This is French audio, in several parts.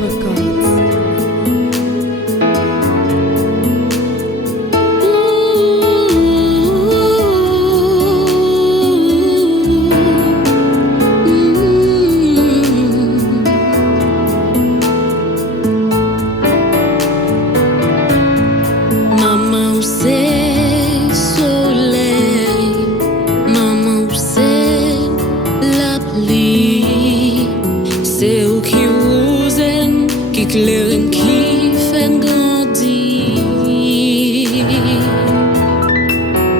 Records. Maman, c'est soleil, maman, c'est la pluie, c'est où qui rousen, qui clairen, qui fait grandir.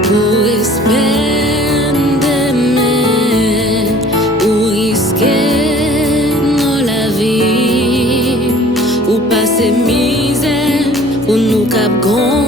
Pour espérer demain, pour risquer dans la vie, ou passer misère, pour nous cap grand.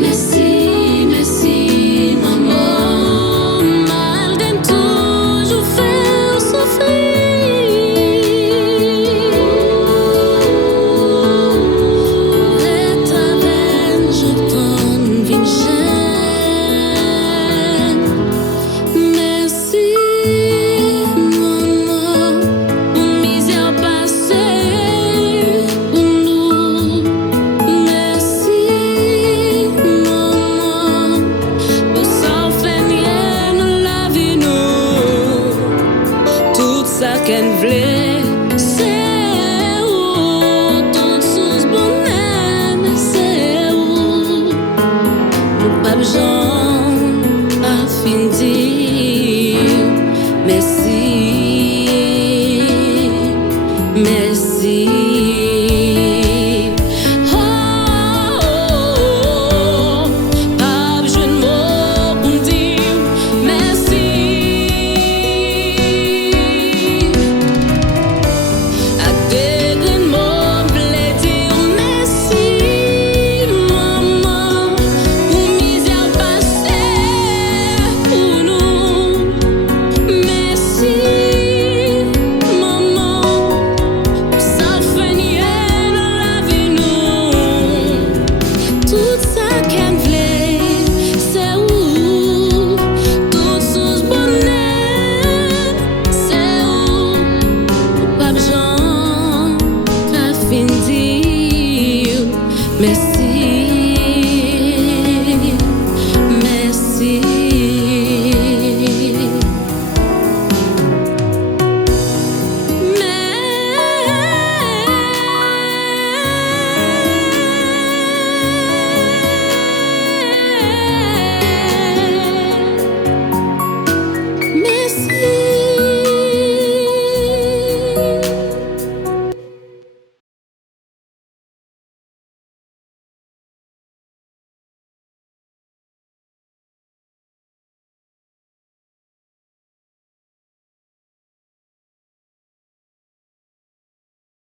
Merci, merci, maman, malgré toujours faire souffrir. Les tavernes, je prends une chaîne. Merci, maman, pour misère passée, pour nous. Ça qu'elle voulait.